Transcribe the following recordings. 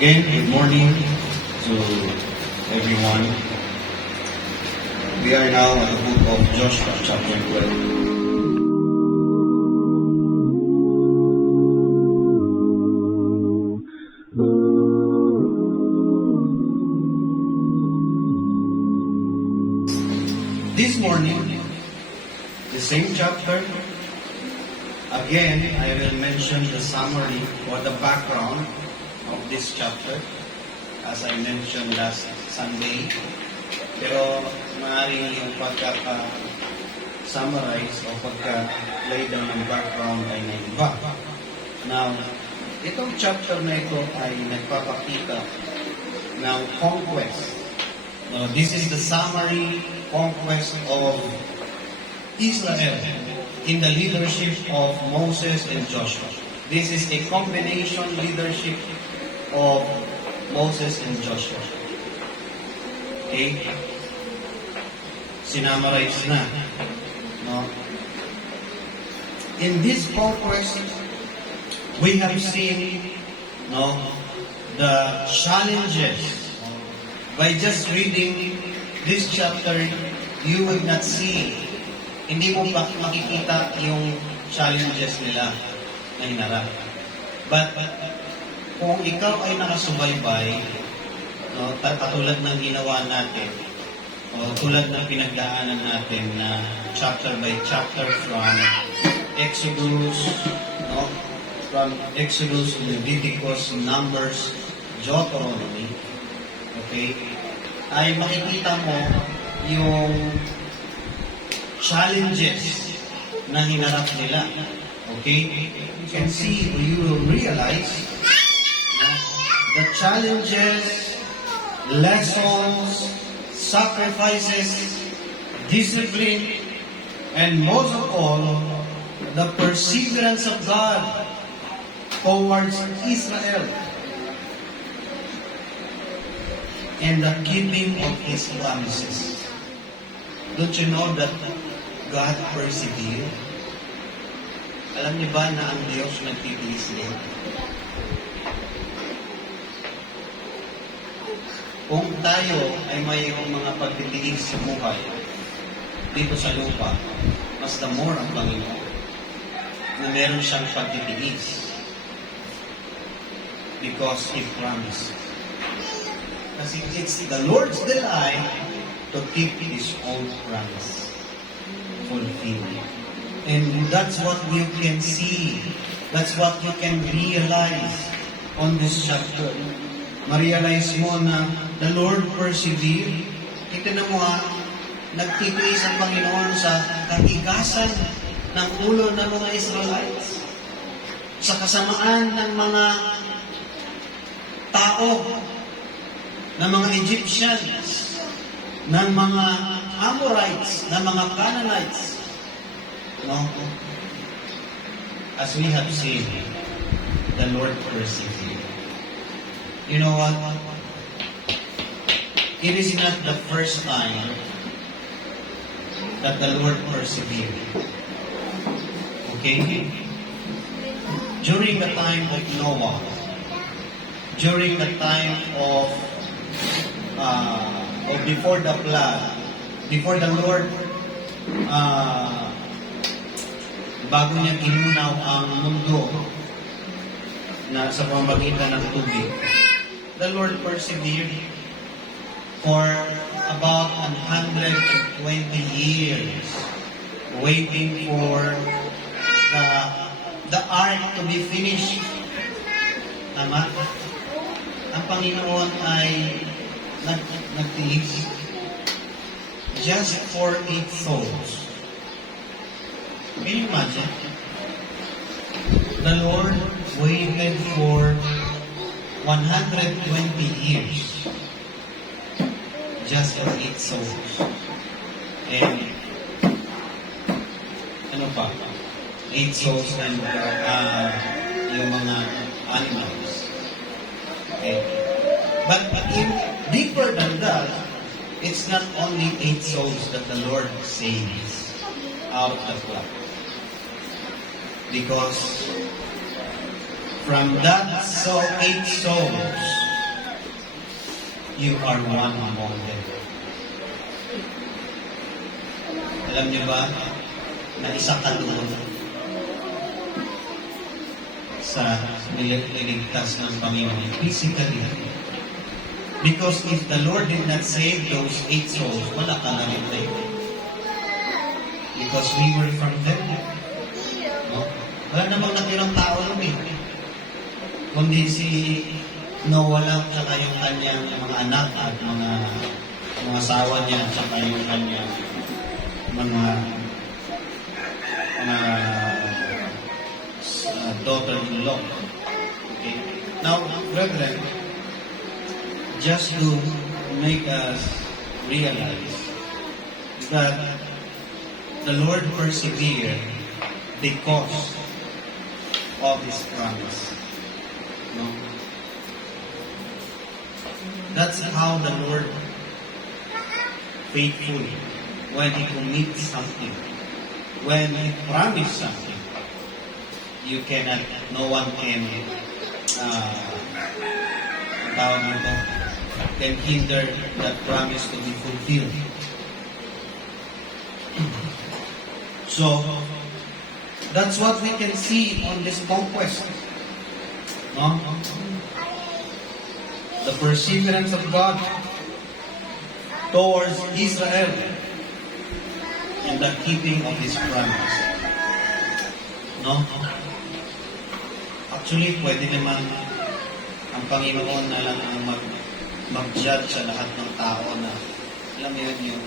Again, good morning to everyone. We are now at the book of Joshua, chapter 12. This morning, the same chapter. Again, I will mention the summary or the background of this chapter, as I mentioned last Sunday. Pero maaaring yung pagkaka-summarize o pagka-lay down ng background ay naiba. Now, itong chapter na ito ay nagpapakita ng conquest. Now, this is the summary conquest of Israel in the leadership of Moses and Joshua. This is a combination leadership of Moses and Joshua. Okay? Sinamarize na. No? In this conquest, we have seen the challenges. By just reading this chapter, you will not see, hindi mo makikita yung challenges nila na hinarap. But kung ikaw ay nakasubaybay, katulad ng ginawa natin, tulad ng pinagdaanan natin na chapter by chapter from Exodus, Leviticus, Numbers, Deuteronomy, okay, ay makikita mo yung challenges na hinarap nila. Okay? You can see, you will realize the challenges, lessons, sacrifices, discipline, and most of all, the perseverance of God towards Israel and the keeping of His promises. Don't you know that God persevered? Alam niyo ba na ang Diyos nagtitiis din? Kung tayo ay mayroong mga pagtitiis sa buhay dito sa lupa, mas the more ang Panginoon na meron siyang pagtitiis because He promised. Kasi it's the Lord's delight to keep His own promise fulfilled. And that's what you can see. That's what you can realize on this chapter. Ma-realize mo na the Lord persevered. Ito na mo nagtitiis ang Panginoon sa katigasan ng ulo ng mga Israelites, sa kasamaan ng mga tao, ng mga Egyptians, ng mga Amorites, ng mga Canaanites. As we have seen, the Lord persevered. You know what? It is not the first time that the Lord persevered. Okay? During the time of Noah, during the time of before the flood, before the Lord, bago niya inunaw ang mundo na sa pamamagitan ng tubig, the Lord persevered for about 120 years, waiting for the ark to be finished. Tama? Ang Panginoon ay nagtiis just for 8 souls. Can you imagine? The Lord waited for 120 years just for 8 souls. And ano pa? 8 souls and yung mga animals. Okay. But deeper than that, it's not only 8 souls that the Lord saves out of the flood. Because from that 8 souls, you are one among them. Alam niyo ba na isa ka doon sa niligtas ng Panginoon physically? Because if the Lord did not save those 8 souls, wala ka na rin tayo. Because we were from them. No? Wala namang natirang tao lang eh. Kundi si Noah lang, saka yung kanyang mga anak at mga asawa niya, saka yung kanyang mga daughter-in-law. Okay. Now, brethren, just to make us realize that the Lord persevered because of His promise. No? That's how the Lord faithful when He commits something, when He promised something. You cannot, no one can can hinder that promise to be fulfilled. So, that's what we can see on this conquest. No? The perseverance of God towards Israel and the keeping of His promise. No? Actually, pwede naman ang Panginoon na lang ang mag-judge sa lahat ng tao na, alam niyo yun,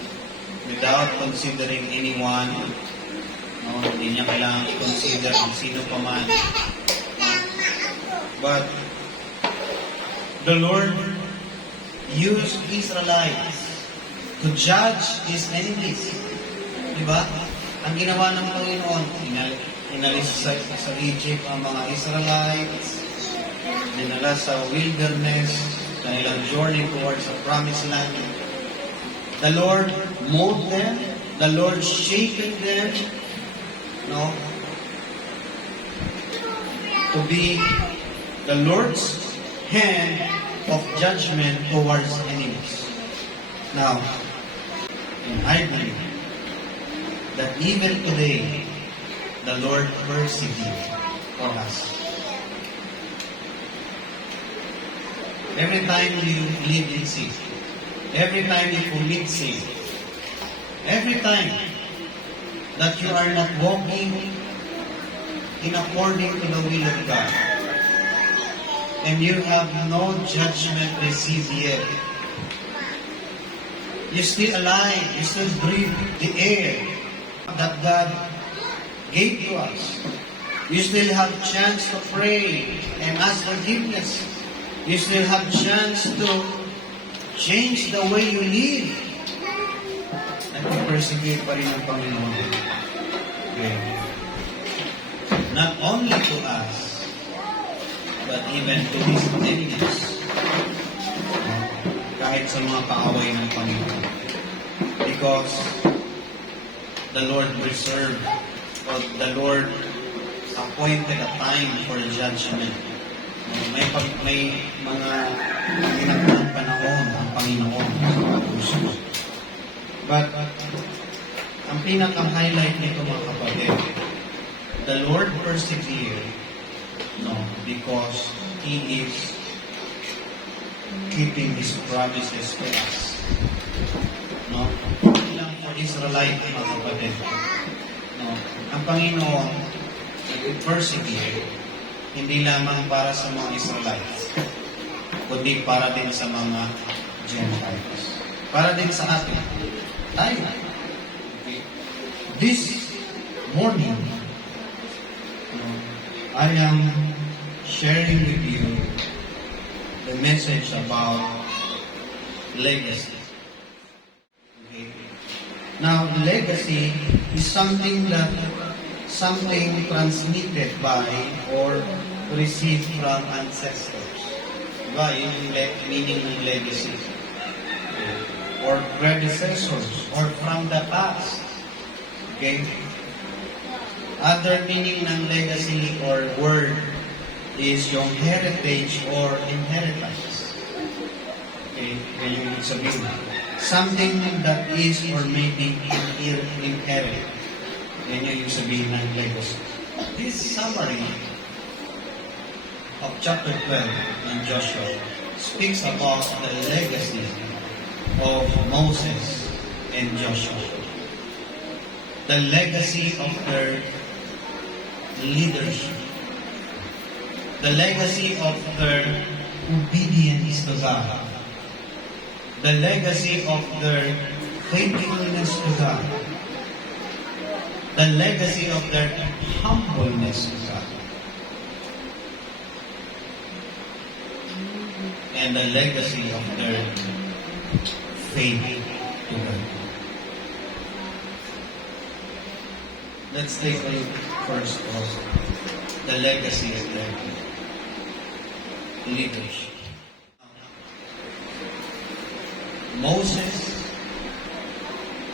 without considering anyone. No, hindi niya kailangan i-consider kung sino pa man. But the Lord used Israelites to judge His enemies. Diba? Ang ginawa ng Panginoon, inalis sa Egypt ang mga Israelites, dinala sa wilderness, sa ilang journey towards the promised land. The Lord molded them, the Lord shaped them, no, to be the Lord's hand of judgment towards enemies. Now, and I believe that even today, the Lord perseveres for us. Every time you live in sin, every time you commit sin, every time that you are not walking in according to the will of God, and you have no judgment received yet, you're still alive, you still breathe the air that God gave to us. You still have chance to pray and ask forgiveness. You still have chance to change the way you live. Nag-persevere pa rin ang Panginoon. Okay. Not only to us, but even to His enemies. Kahit sa mga kaaway ng Panginoon. Because the Lord reserved, or the Lord appointed a time for judgment. May mga ginagawang panahon ang Panginoon sa puso. But ang pinaka-highlight nito, mga kapatid, the Lord persevered, no, because He is keeping His promises to us. No? Hindi lang for Israelite, mga kapatid. No? Ang Panginoon nag-persevere hindi lamang para sa mga Israelites, kundi para din sa mga Gentiles. Para din sa atin. Tayo. Okay. This morning, I am sharing with you the message about legacy. Okay. Now, legacy is something transmitted by or received from ancestors. Diba? Yun yung meaning ng legacy. Or predecessors, or from the past. Okay? Other meaning ng legacy or word is yung heritage or inheritance. Okay, yan yung ibig sabihin. Something that is or may be inherent. Yan yung ibig sabihin ng legacy. This summary of chapter 12 in Joshua speaks about the legacy of Moses and Joshua. The legacy of their leadership. The legacy of their obedience to God. The legacy of their faithfulness to God. The legacy of their humbleness to God. And the legacy of their faith to God. Let's take a look first of the legacy of their leadership. Moses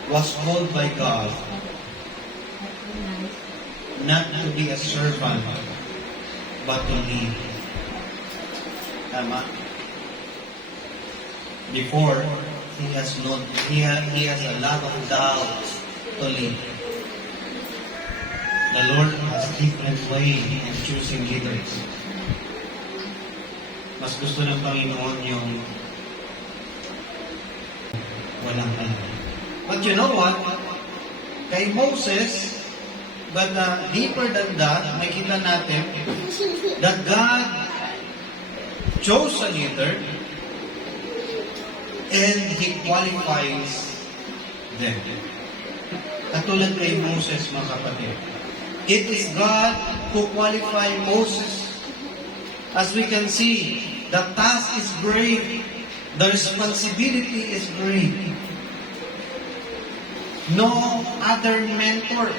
was called by God not to be a servant, but to lead. Tama? Before, he has a lot of doubts to lead. The Lord has different way in choosing leaders. Mas gusto ng Panginoon yung walang alam. But you know what? Kay Moses, but deeper than that, makita natin that God chose a leader and He qualifies them. Katulad kay Moses, mga kapatid. It is God who qualified Moses. As we can see, the task is great. The responsibility is great. No other mentor.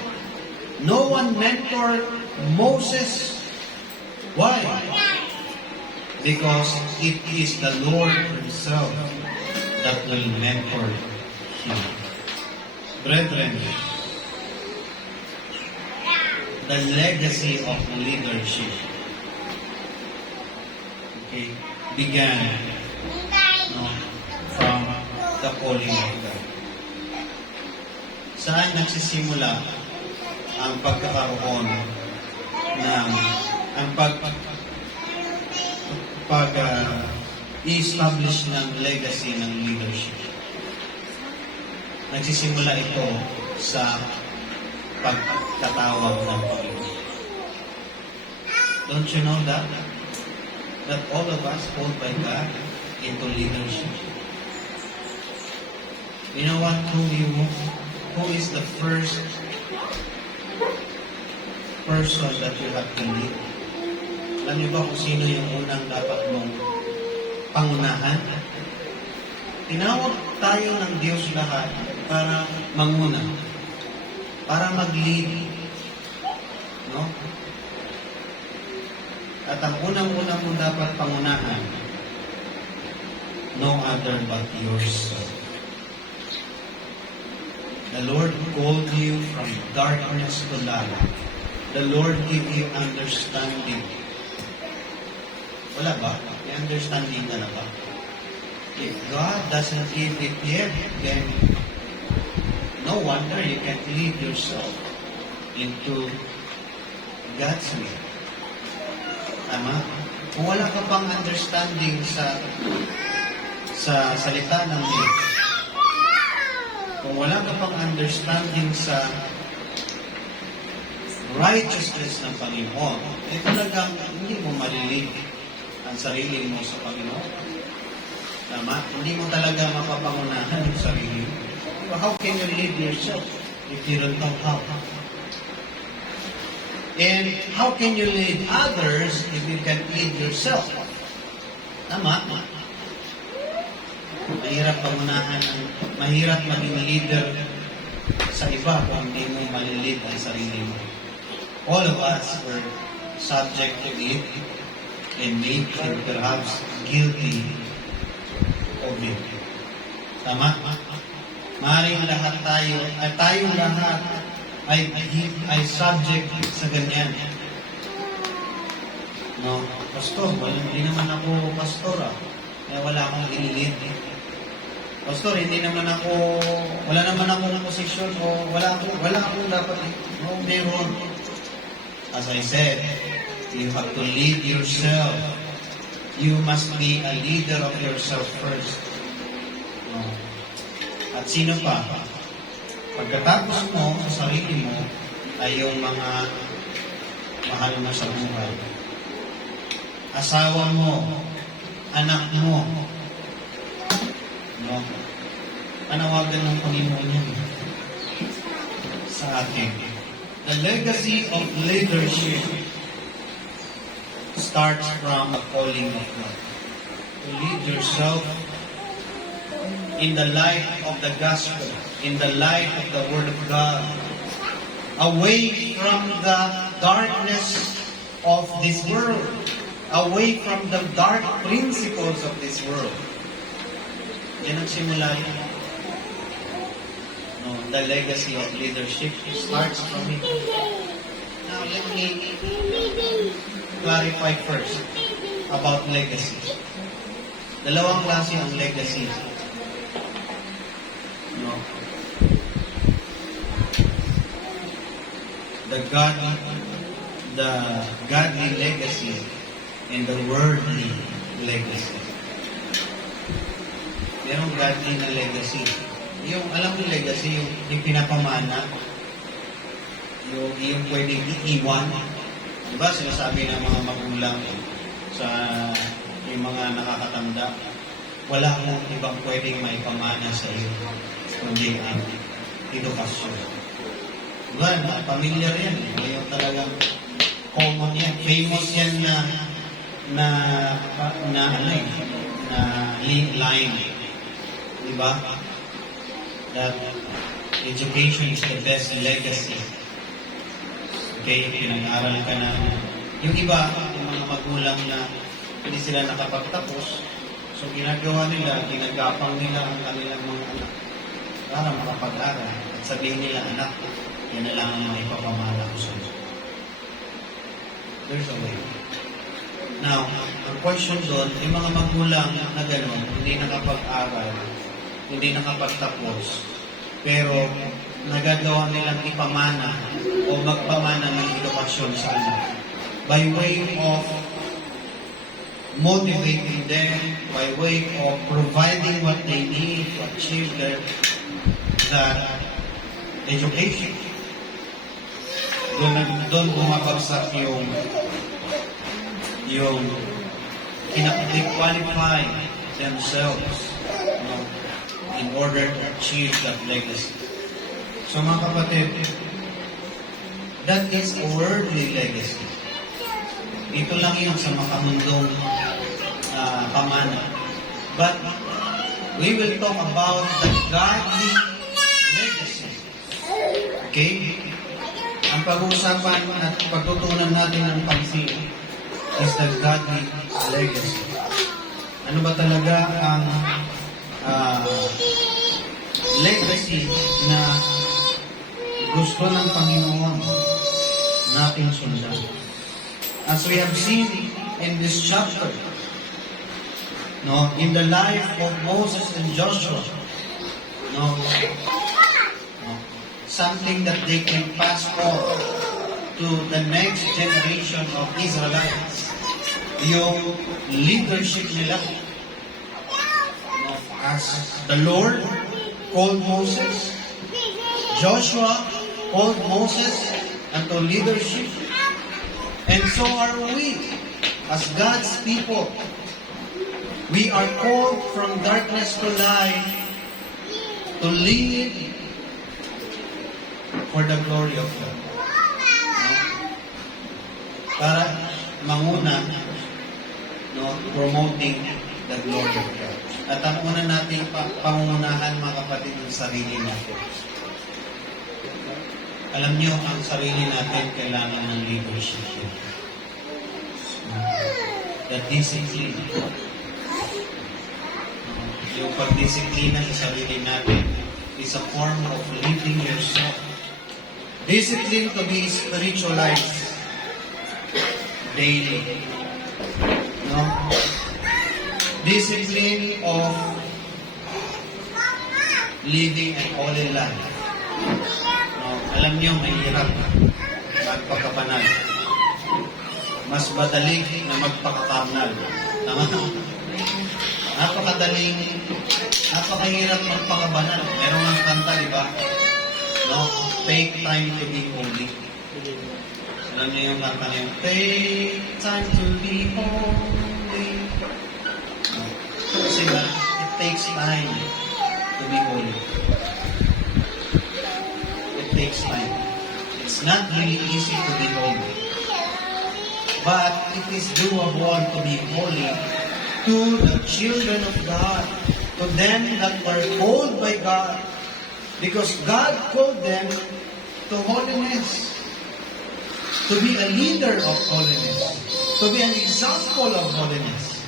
No one mentored Moses. Why? Because it is the Lord Himself that will mentor him. Brethren, the legacy of leadership began from the calling of God. Saan nagsisimula ang pagkakaroon ng i-establish ng legacy ng leadership? Nagsisimula ito sa pagtatawag ng Panginoon. Don't you know that? That all of us called by God into leadership. You know what? Who is the first person that you have to lead? Alam niyo ba kung sino yung unang dapat mong pangunahan? Tinawag tayo ng Diyos lahat para manguna, para mag-lead. No? At ang unang-unang mong dapat pangunahan, no other but yourself. The Lord called you from darkness to light. The Lord gave you understanding. Wala ba? May understanding ka na ba? If God doesn't give it yet, then no wonder you can't lead yourself into God's will. Tama? Kung wala ka pang understanding sa salita ng Diyos, kung wala ka pang understanding sa righteousness ng Panginoon, talagang hindi mo malilid ang sarili mo sa Panginoon. Tama? Hindi mo talaga mapapangunahan yung sarili mo. How can you lead yourself if you don't know how? And how can you lead others if you can't lead yourself? Tama? Mahirap pangunahan, mahirap maging leader sa iba kung hindi mo malilid ang sarili mo. All of us were subject to it and maybe perhaps guilty of it. Tama? Maaaring lahat tayong lahat ay subject sa ganyan. No, pastor, hindi naman ako pastor. Kaya wala akong i-lead. Pastor, wala naman akong posisyon o wala akong dapat. No, meron. As I said, you have to lead yourself. You must be a leader of yourself first. No. At sino pa? Pagkatapos mo sa sarili mo ay yung mga mahal mo sa buhay. Asawa mo, anak mo. No? Panawagan ng Panginoon yun sa atin. The legacy of leadership starts from the calling of God. To lead yourself in the light of the gospel, in the light of the Word of God, away from the darkness of this world, away from the dark principles of this world. Yan ang simula yun. No, the legacy of leadership starts from it. Now, let me clarify first about legacy. Dalawang klase ang legacy. No. The godly legacy and the worldly legacy. Merong godly na legacy. Yung, alam mo legacy, yung pinapamana, yung pwedeng iiwan. Diba, sinasabi ng mga magulang sa yung mga nakakatanda, wala akong ibang pwedeng maipamana sa iyo, kundi ang edukasyon. Diba, familiar yan. Yung talagang common yan. Famous yan na line. Diba? That education is the best legacy. Okay, pinag-aral ka na. Yung iba, yung mga magulang na hindi sila nakapagtapos, so ginagawa nila, ginagapang nila ang kanilang mga anak para makapag-aral. At sabihin nila, anak, yan na lang ang ipapamala ko sa iyo. There's a way. Now, ang question doon, yung mga magulang na gano'n, hindi nakapag-aral, hindi nakapagtapos, pero nagagawa nilang ipamana o magpamana ng edukasyon sa anak by way of motivating them, by way of providing what they need to achieve that education. Doon bumabagsak yung they qualify themselves, in order to achieve that legacy. So mga kapatid, that is a worldly legacy. Dito lang yun sa makamundong pamana. But we will talk about the godly legacy. Okay? Ang pag-uusapan at pagtutunan natin ng pansin is the godly legacy. Ano ba talaga ang legacy na gusto ng Panginoon nating sundan? As we have seen in this chapter, in the life of Moses and Joshua, something that they can pass on to the next generation of Israelites, yung leadership nila. As the Lord called Moses, Joshua called Moses unto leadership, and so are we as God's people. We are called from darkness to light to lead for the glory of God. Para manguna, promoting the glory of God. At ang una natin pangungunahan, mga kapatid, yung sarili natin. Alam niyo, ang sarili natin kailangan ng leadership. The discipline. Yung pagdisiplina sa sarili natin is a form of leading yourself. Discipline to be spiritualized daily. discipline of living a holy life. No, alam niyo, mahirap magpakabanal. Mas madali na magpakakarnal. Tama? Napakahirap magpakabanal. Meron nga kanta, di ba? No? Take time to be holy. Alam niyo yung kanta niyo, take time to be holy. No? Kasi ba, it takes time to be holy. It takes time. It's not really easy to be holy. But it is doable to be holy to the children of God, to them that were called by God. Because God called them to holiness, to be a leader of holiness, to be an example of holiness.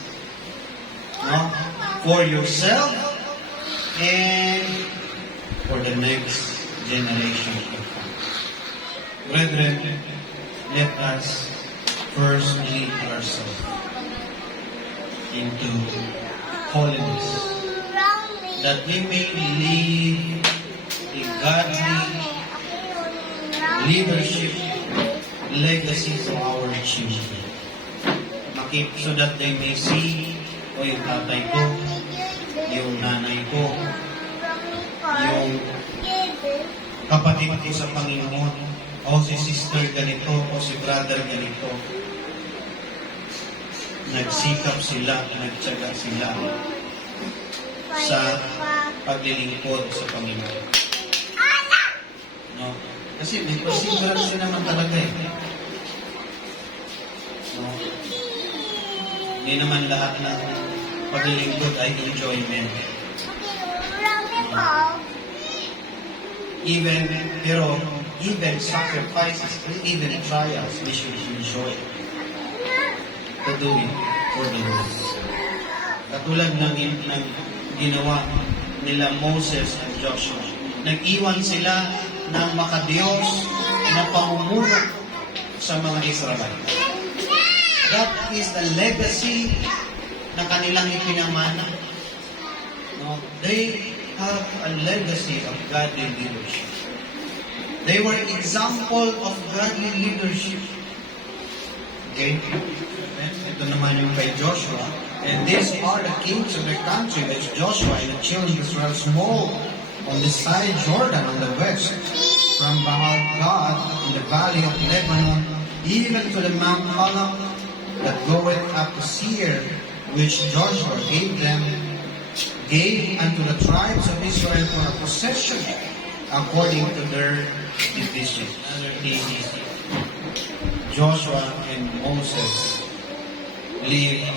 No? For yourself and for the next generation to come. Brethren, let us first lead ourselves into holiness, that we may live a godly leadership legacy to our children. So that they may see, yung tatay ko, yung nanay ko, yung kapatid ko sa Panginoon, o si sister ganito, o si brother ganito. Nagsikap sila, nagtyaga sila sa paglilingkod sa Panginoon. No? Kasi may perseverance naman talaga eh. No? Hindi naman lahat ng paglilingkod ay enjoyment. Even sacrifices, even trials, we should enjoy to do it for the Lord. Katulad ng ginawa nila Moses at Joshua. Nag-iwan sila ng makadiyos na pamumuno sa mga Israelite. That is the legacy na kanilang ipinamana. No? They have a legacy of godly leadership. They were example of godly leadership. Okay? Ito naman yung kay Joshua. And these are the kings of the country which Joshua and the children of Israel smote on the side Jordan on the west, from Baal Gad in the valley of Lebanon, even to the Mount Halak that goeth up to Seir, which Joshua gave unto the tribes of Israel for a possession, according to their divisions. Another thing, Joshua and Moses leave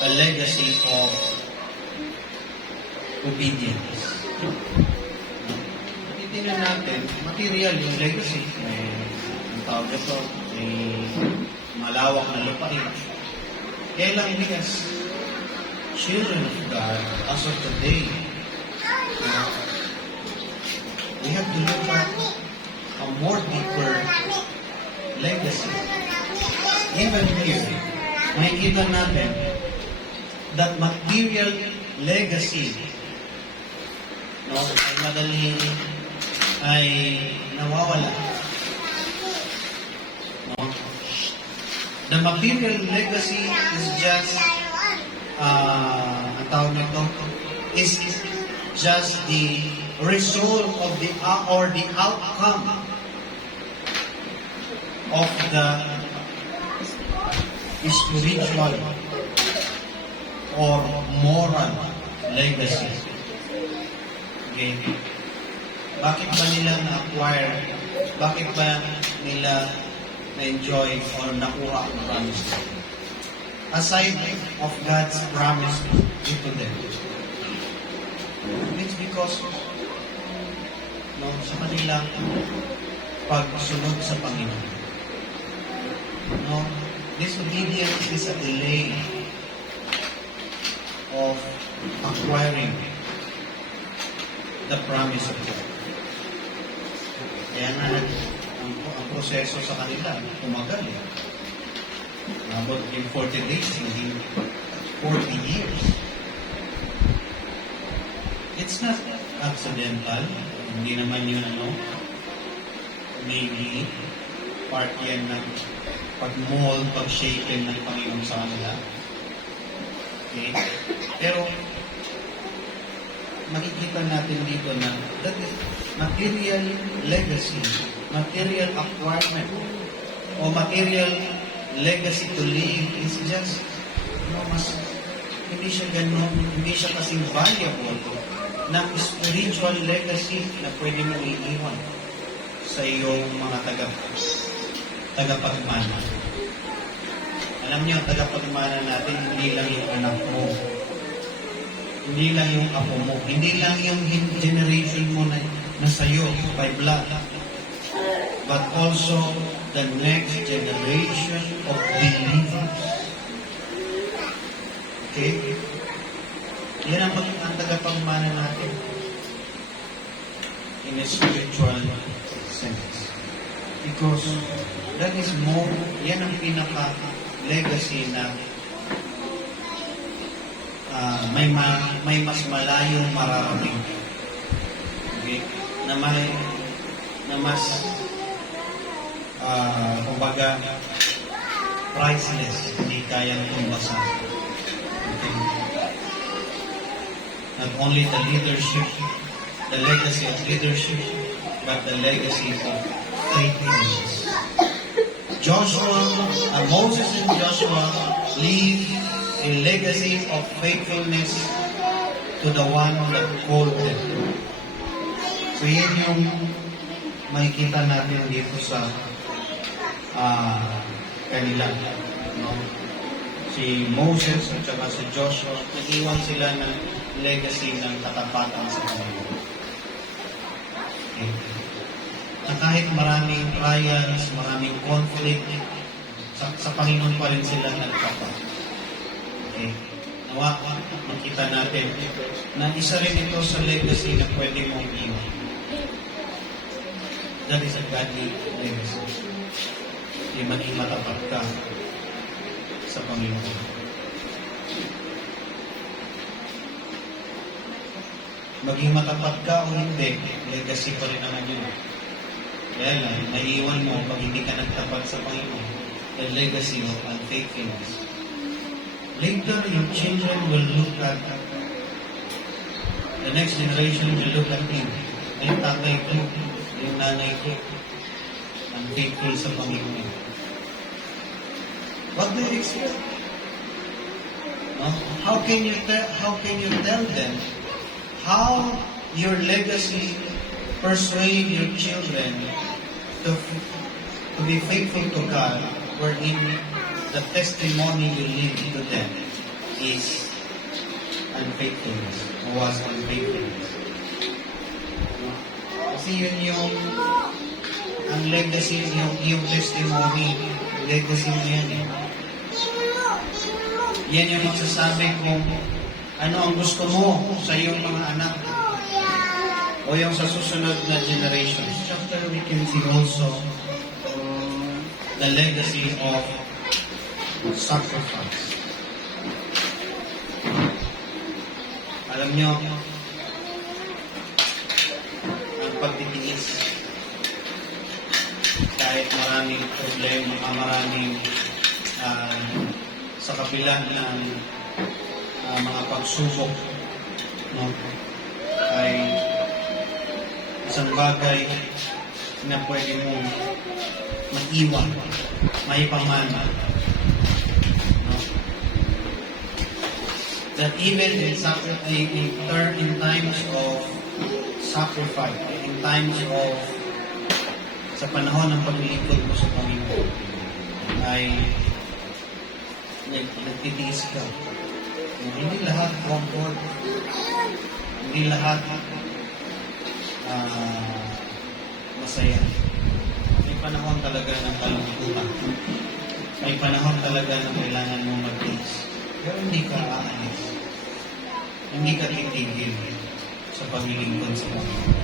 a legacy of obedience. Tingnan natin, material yung legacy. Ang tawag ito, may malawak na lupain. Kaya lang bigas, children of God, as of today, we have to look at a more deeper legacy. Even here, makikita natin that material legacy ay madaling ay nawawala. No? The material legacy is just ang tawag nito is just the result of the outcome of the spiritual or moral legacy. Okay? Bakit ba nila na-acquire? Bakit ba nila na-enjoy or nakuha ang promise? Aside of God's promise to them. It's because sa kanilang pagsunod sa Panginoon. Disobedience is a delay of acquiring the promise of God. Kaya nga ang proseso sa kanila, tumagal. About in 40 days, naging 40 accidental. Hindi naman yun maybe part yan ng pag-mold, pag-shapen ng Panginoon sa kanila. Okay? Pero, makikita natin dito na that is material legacy, material acquirement, o material legacy to leave is just, hindi siya ganun, hindi siya kasing valuable ng spiritual legacy na pwede mong iiwan sa iyong mga tagapagmana. Alam niyo, tagapagmana natin, hindi lang yung anak mo, hindi lang yung apo mo, hindi lang yung generation mo na sa'yo by blood, but also the next generation of believers. Okay? Yan ang tagapagmana natin in a spiritual sense. Because that is more, yan ang pinaka-legacy na may mas malayong mararating. Okay? Na mas kumbaga priceless, hindi kayang tumbasa. Okay? Not only the leadership, the legacy of leadership, but the legacy of faithfulness. Moses and Joshua leave a legacy of faithfulness to the one that called them. So yan yung makikita natin dito sa kanila. No? Si Moses at saka si Joshua, nag-iwan sila ng legacy ng katapatan sa Panginoon. Okay. Na kahit maraming trials, maraming conflict, sa Panginoon pa rin sila nagtapat. Okay. Nawa, makita natin na isa rin ito sa legacy na pwede mong iwan. That is a godly legacy. Yung maging matapat ka sa Panginoon. Maging matapat ka o hindi, legacy pa rin naman yun. Kaya lang, naiiwan mo pag hindi ka nagtapat sa Panginoon, the legacy of unfaithfulness. Later, your children will look at, the next generation will look at you. Yung tatay ko, yung nanay ko, unfaithful sa Panginoon. What do you expect? How can you tell them how your legacy persuade your children to be faithful to God, wherein the testimony you leave to them is unfaithfulness, was unfaithfulness. Kasi yun yung ang legacy, yung testimony, legacy mo yan eh. Yan yung magsasabi kung ano ang gusto mo sa iyong mga anak o yung sa susunod na generations. Chapter we can see also the legacy of sacrifice. Alam nyo, ang pagtitiis, kahit maraming problema, maraming sa kabila ng mga pagsubok, no, ay isang bagay na pwede mong mag-iwan, maipamana. No? That even in times of sacrifice, in times of sa panahon ng paglilingkod mo sa Panginoon, ay nagtitiis ka. Hindi lahat comfort, hindi lahat masaya. May panahon talaga ng kalungkutan. May panahon talaga na kailangan mo mag-tiis. Pero hindi ka aalis. Hindi ka titigil sa paglilingkod sa Panginoon.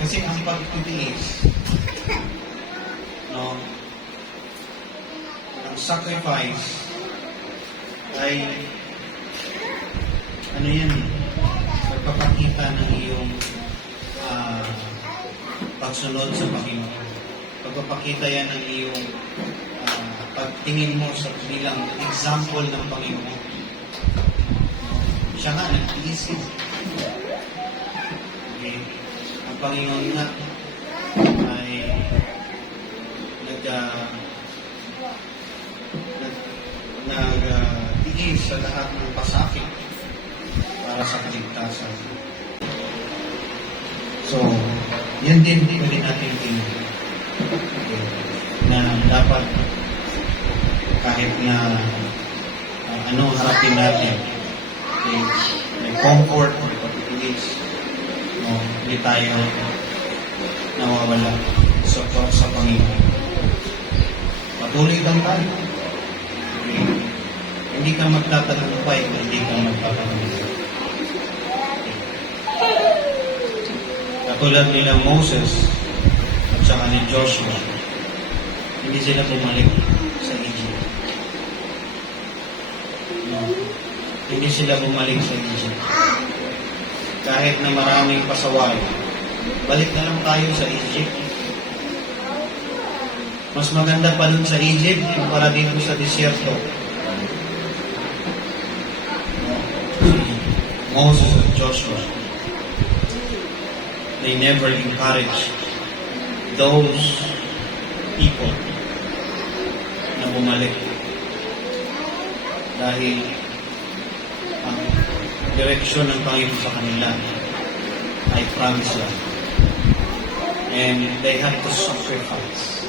Kasi ang pagtitiis, no, ang sacrifice ay ano yan, pagpapakita ng iyong pagsunod sa Panginoon. Pagpapakita yan ng iyong pagtingin mo sa bilang example ng Panginoon. Siya nga, nag-iisip. Okay. Ang Panginoon nga ay nag-iis sa lahat ng pasakit para sa kaligtasan. So, yan din pwede natin tingnan. Okay. Na dapat kahit na ano harapin natin, may comfort, may pag-iis, no, hindi tayo nawawala sa Panginoon. Patuloy lang tayo. Okay. Hindi ka magtatagumpay kung hindi ka magpapatuloy. Katulad nila Moses at saka ni Joshua, hindi sila bumalik sa Egypt. No. Hindi sila bumalik sa Egypt. Kahit na maraming pasaway, balik na lang tayo sa Egypt. Mas maganda pa dun sa Egypt kumpara dito sa disyerto. Moses and Joshua, they never encouraged those people na bumalik. Dahil ang direksyon ng Panginoon sa kanila ay promise lang. And they had to sacrifice.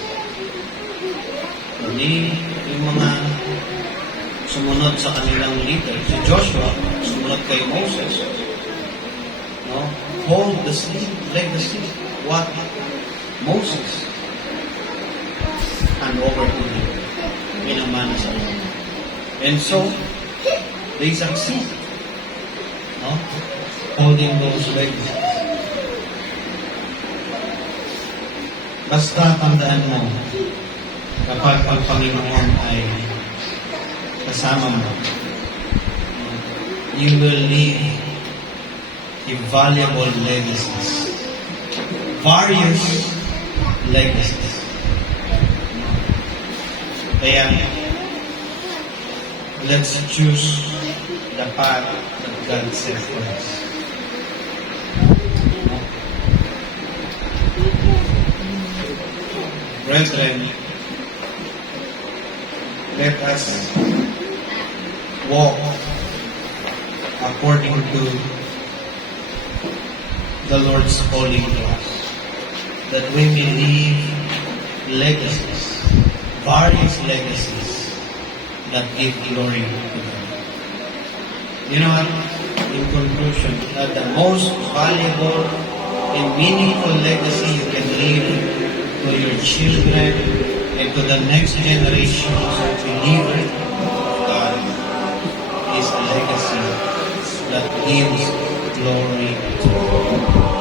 Hindi yung mga sumunod sa kanilang leader. Si Joshua, sumunod kay Moses. No? Hold the seed, legacy. What Moses hand over to him. Pinamana sa iyo. And so, they succeed. No? Holding those legacies. Basta tandaan mo, kapag ang Panginoon ay kasama mo, you will leave invaluable legacies. Various legacies. Kaya, let's choose the path that God set for us. Brethren, let us walk according to the Lord's calling to us, that we may leave legacies, various legacies that give glory to God. You know what? In conclusion, that the most valuable and meaningful legacy you can leave to your children and to the next generation of believers of God is a legacy that gives glory to God.